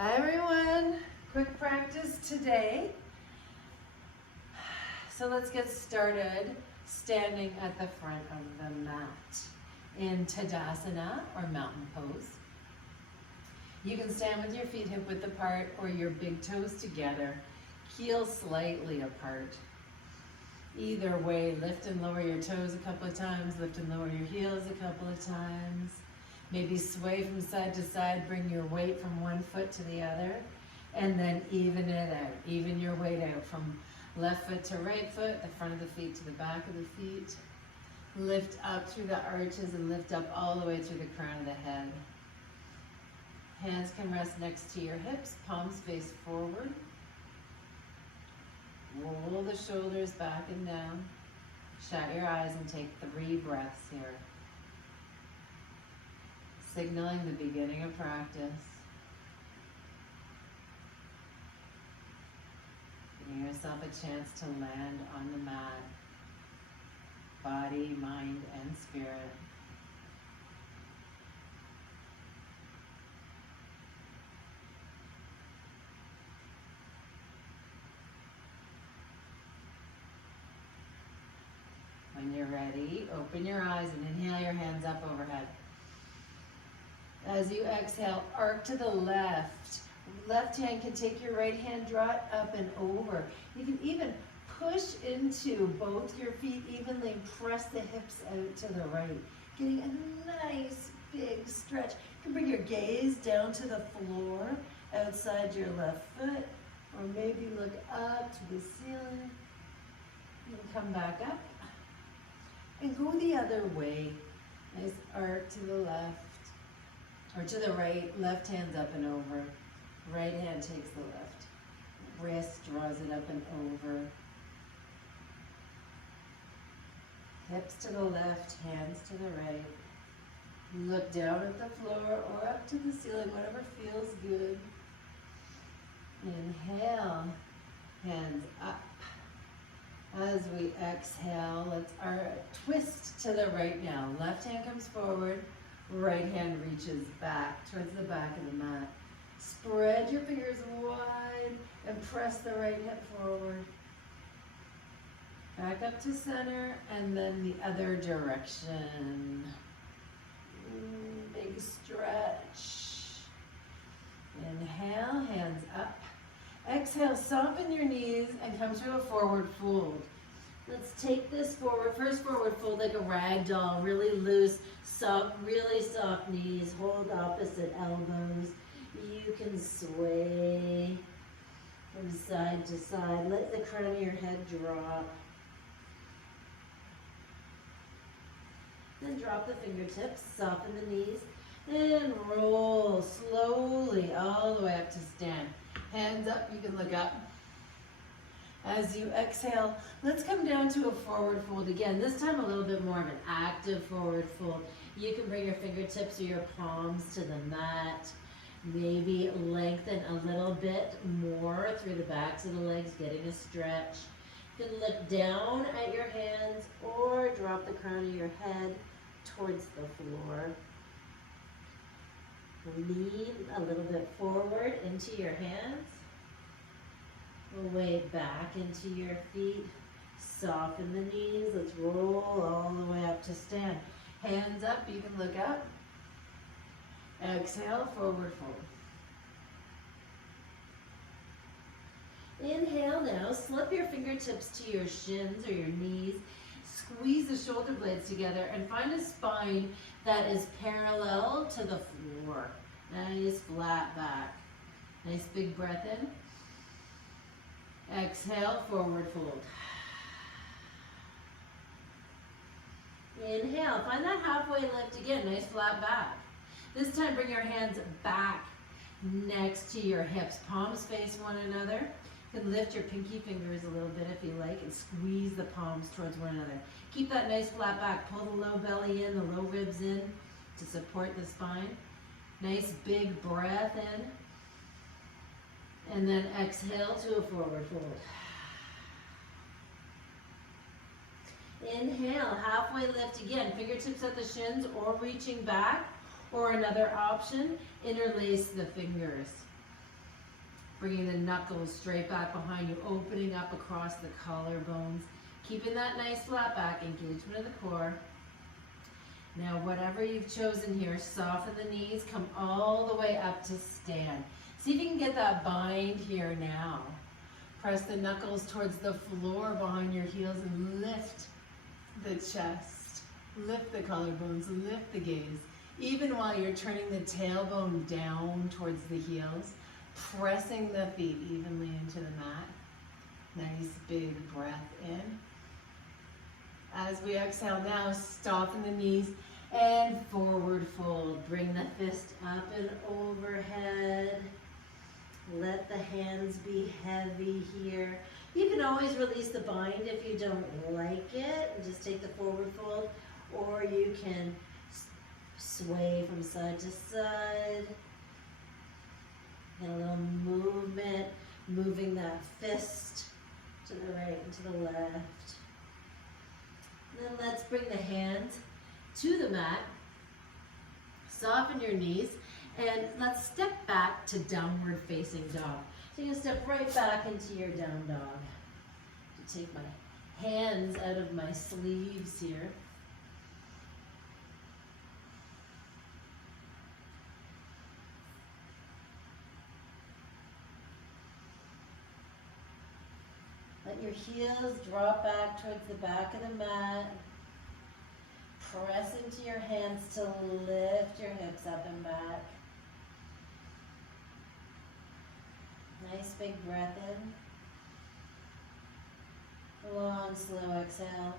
Hi everyone, quick practice today. So let's get started standing at the front of the mat in Tadasana or mountain pose. You can stand with your feet hip width apart or your big toes together, heels slightly apart. Either way, lift and lower your toes a couple of times, lift and lower your heels a couple of times. Maybe sway from side to side, bring your weight from one foot to the other, and then even it out. Even your weight out from left foot to right foot, the front of the feet to the back of the feet. Lift up through the arches and lift up all the way through the crown of the head. Hands can rest next to your hips, palms face forward. Roll the shoulders back and down. Shut your eyes and take 3 breaths here. Signaling the beginning of practice. Giving yourself a chance to land on the mat. Body, mind, and spirit. When you're ready, open your eyes and inhale your hands up overhead. As you exhale, arc to the left. Left hand can take your right hand, draw it up and over. You can even push into both your feet evenly and press the hips out to the right. Getting a nice big stretch. You can bring your gaze down to the floor outside your left foot, or maybe look up to the ceiling. And come back up and go the other way. Nice arc to the left. Or to the right, left hand's up and over. Right hand takes the left. Wrist draws it up and over. Hips to the left, hands to the right. Look down at the floor or up to the ceiling, whatever feels good. Inhale, hands up. As we exhale, let's twist to the right now. Left hand comes forward. Right hand reaches back towards the back of the mat. Spread your fingers wide and press the right hip forward. Back up to center and then the other direction. Big stretch. Inhale, hands up. Exhale, soften your knees and come to a forward fold. Let's take this forward, first forward fold like a rag doll, really loose, soft, really soft knees, hold opposite elbows. You can sway from side to side. Let the crown of your head drop. Then drop the fingertips, soften the knees, and roll slowly all the way up to stand. Hands up, you can look up. As you exhale, let's come down to a forward fold again. This time a little bit more of an active forward fold. You can bring your fingertips or your palms to the mat. Maybe lengthen a little bit more through the backs of the legs, getting a stretch. You can look down at your hands or drop the crown of your head towards the floor. Lean a little bit forward into your hands. Weight back into your feet. Soften the knees. Let's roll all the way up to stand. Hands up, you can look up. Exhale, forward fold. Inhale now, slip your fingertips to your shins or your knees. Squeeze the shoulder blades together and find a spine that is parallel to the floor. Nice flat back. Nice big breath in. Exhale, forward fold. Inhale, find that halfway lift again, nice flat back. This time bring your hands back next to your hips. Palms face one another. You can lift your pinky fingers a little bit if you like and squeeze the palms towards one another. Keep that nice flat back. Pull the low belly in, the low ribs in to support the spine. Nice big breath in. And then exhale to a forward fold. Inhale, halfway lift again. Fingertips at the shins or reaching back. Or another option, interlace the fingers. Bringing the knuckles straight back behind you, opening up across the collarbones. Keeping that nice flat back, engagement of the core. Now, whatever you've chosen here, soften the knees, come all the way up to stand. See if you can get that bind here now. Press the knuckles towards the floor behind your heels and lift the chest. Lift the collarbones, lift the gaze. Even while you're turning the tailbone down towards the heels, pressing the feet evenly into the mat. Nice big breath in. As we exhale now, soften the knees and forward fold. Bring the fist up and overhead. Let the hands be heavy here. You can always release the bind if you don't like it and just take the forward fold, or you can sway from side to side. And a little movement, moving that fist to the right and to the left. And then let's bring the hands to the mat. Soften your knees. And let's step back to downward facing dog. So you're gonna step right back into your down dog. To take my hands out of my sleeves here. Let your heels drop back towards the back of the mat. Press into your hands to lift your hips up and back. Nice big breath in. Long, slow exhale.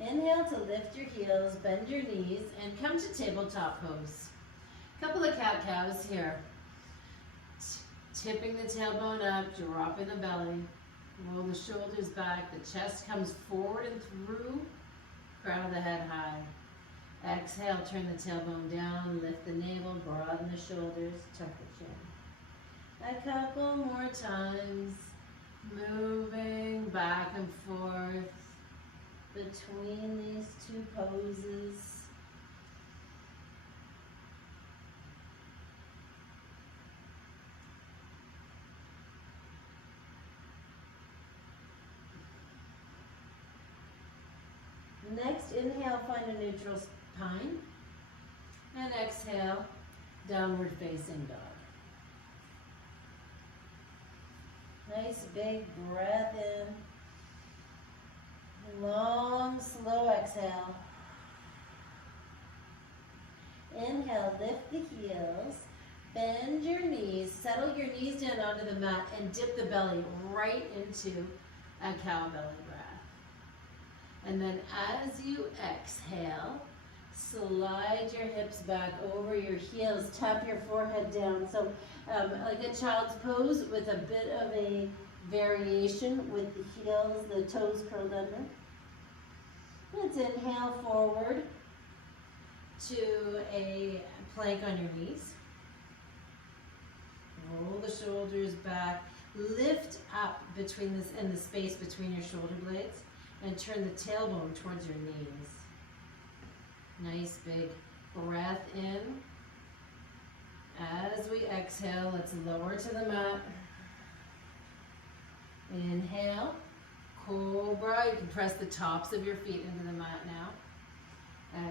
Inhale to lift your heels, bend your knees, and come to tabletop pose. Couple of cat-cows here. Tipping the tailbone up, dropping the belly. Roll the shoulders back, the chest comes forward and through. Crown of the head high. Exhale, turn the tailbone down, lift the navel, broaden the shoulders, tuck the chin. A couple more times, moving back and forth between these two poses. Next, inhale, find a neutral spine. And exhale, downward facing dog. Nice big breath in. Long, slow exhale. Inhale, lift the heels. Bend your knees. Settle your knees down onto the mat and dip the belly right into a cow belly breath. And then as you exhale, slide your hips back over your heels, tap your forehead down. So like a child's pose with a bit of a variation with the heels, the toes curled under. Let's inhale forward to a plank on your knees. Roll the shoulders back, lift up between this and the space between your shoulder blades. And turn the tailbone towards your knees. Nice big breath in. As we exhale, let's lower to the mat. Inhale, cobra. You can press the tops of your feet into the mat now.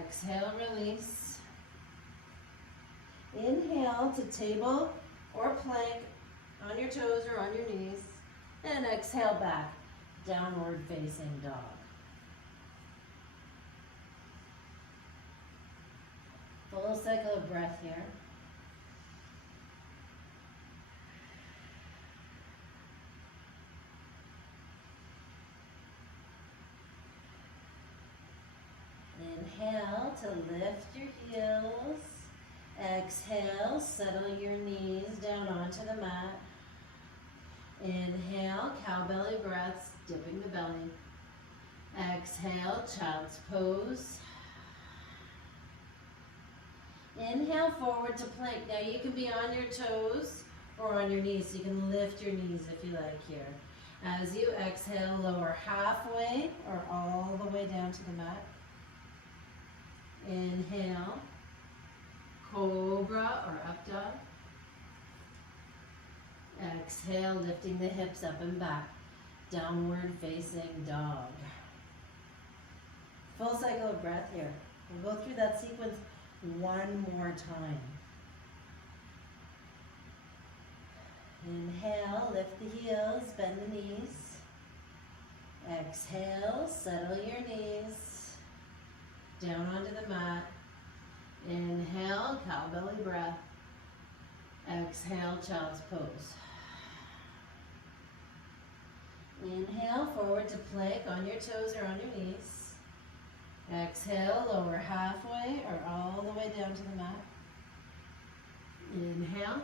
Exhale, release. Inhale to table or plank on your toes or on your knees. And exhale back. Downward facing dog. Full cycle of breath here. Inhale to lift your heels. Exhale, settle your knees down onto the mat. Inhale, cow belly breaths, dipping the belly. Exhale, child's pose. Inhale forward to plank. Now you can be on your toes or on your knees. So you can lift your knees if you like here. As you exhale, lower halfway or all the way down to the mat. Inhale, cobra or up dog. Exhale, lifting the hips up and back. Downward facing dog. Full cycle of breath here. We'll go through that sequence one more time. Inhale, lift the heels, bend the knees. Exhale, settle your knees. Down onto the mat. Inhale, cow belly breath. Exhale, child's pose. Inhale, forward to plank on your toes or on your knees. Exhale, lower halfway or all the way down to the mat. Inhale,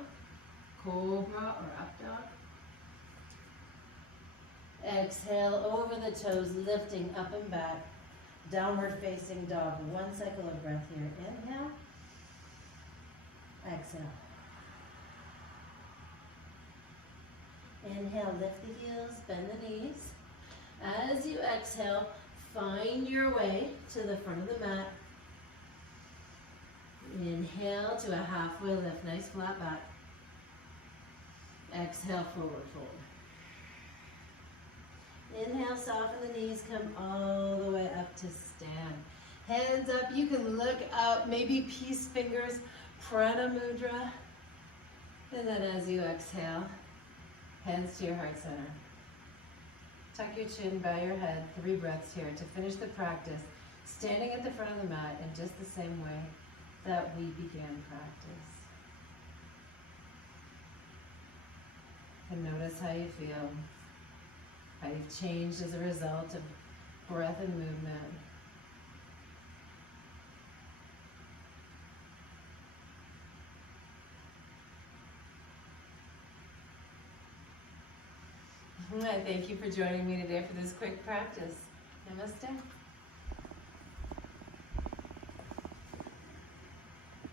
cobra or up dog. Exhale, over the toes, lifting up and back. Downward facing dog. One cycle of breath here. Inhale. Exhale. Inhale, lift the heels, bend the knees. As you exhale, find your way to the front of the mat. Inhale to a halfway lift, nice flat back. Exhale, forward fold. Inhale, soften the knees, come all the way up to stand. Hands up, you can look up, maybe peace fingers, prana mudra. And then as you exhale, hands to your heart center. Tuck your chin, bow your head, 3 breaths here to finish the practice, standing at the front of the mat in just the same way that we began practice. And notice how you feel, how you've changed as a result of breath and movement. I thank you for joining me today for this quick practice. Namaste.